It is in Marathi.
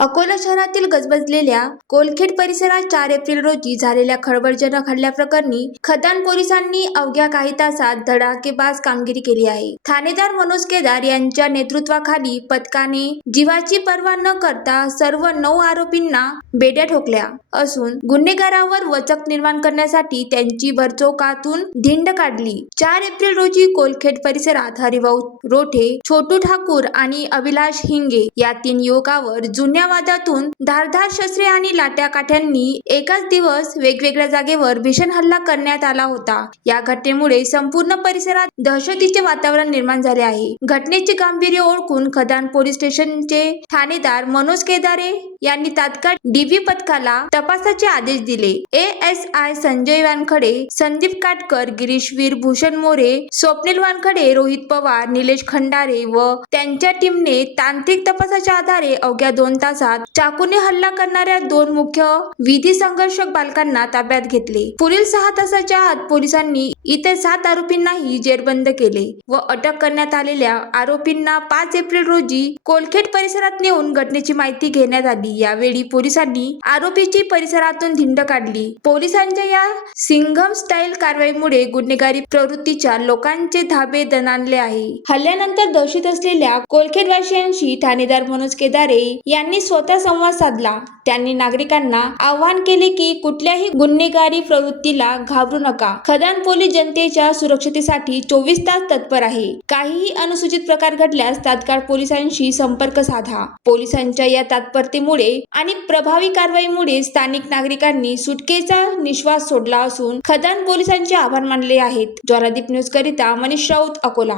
अकोला शहरातील गजबजलेल्या कोलखेड परिसरात 4 एप्रिल रोजी झालेल्या खळबळजनक हल्ल्याप्रकरणी खदान पोलिसांनी अवघ्या काही तासात धडाकेबाज कामगिरी केली आहे. ठाणेदार मनोज केदार यांच्या नेतृत्वाखाली पथकाने जीवाची पर्वा न करता सर्व 9 आरोपींना बेड्या ठोकल्या असून गुन्हेगारांवर वचक निर्माण करण्यासाठी त्यांची भरचौकातून धिंड काढली. 4 एप्रिल रोजी कोलखेड परिसरात हरिभाऊ रोठे, छोटू ठाकूर आणि अभिलाष हिंगे या 3 युवकांवर जुन्या वादातून धारदार शस्त्रे आणि लाट्या काठ्यांनी एकाच दिवस वेगवेगळ्या जागेवर भीषण हल्ला करण्यात आला होता. या घटनेमुळे संपूर्ण परिसरात दहशतीचे वातावरण निर्माण झाले आहे. घटनेचे गांभीर्य ओळखून खदान पोलीस स्टेशनचे ठाणेदार मनोज केदारे यांनी तात्काळ डीबी पथकाला तपासाचे आदेश दिले. एएसआय संजय वानखडे, संदीप काटकर, गिरीश वीर, भूषण मोरे, स्वप्नील वानखडे, रोहित पवार, निलेश खंडारे व त्यांच्या टीमने तांत्रिक तपासाच्या आधारे अवघ्या 2 तासात चाकूने हल्ला करणाऱ्या 2 मुख्य विधी संघर्षक बालकांना ताब्यात घेतले. पुढील 6 तासाच्या आत पोलिसांनी इतर 7 आरोपींनाही जेरबंद केले व अटक करण्यात आलेल्या आरोपींना 5 एप्रिल रोजी कोलखेड परिसरात नेऊन घटनेची माहिती घेण्यात आली. यावेळी पोलिसांनी आरोपीची परिसरातून धिंड काढली. पोलिसांच्या या सिंघम स्टाईल कारवाईमुळे गुन्हेगारी प्रवृत्तीच्या लोकांचे धाबे दणाणले आहे. हल्ल्यानंतर दहशत असलेल्या कोलखेडवासियांशी ठाणेदार मनोज केदारे यांनी स्वतः संवाद साधला. त्यांनी नागरिकांना आवाहन केले की कुठल्याही गुन्हेगारी प्रवृत्तीला घाबरू नका. खदान पोलीस जनतेच्या सुरक्षतेसाठी 24 तास तत्पर आहे. काहीही अनुचित प्रकार घडल्यास तात्काळ पोलिसांशी संपर्क साधा. पोलिसांच्या या तत्परतेमुळे आणि प्रभावी कारवाईमुळे स्थानिक नागरिकांनी सुटकेचा निश्वास सोडला असून खदान पोलिसांचे आभार मानले आहेत. ज्वालादीप न्यूज करिता मनीष राऊत, अकोला.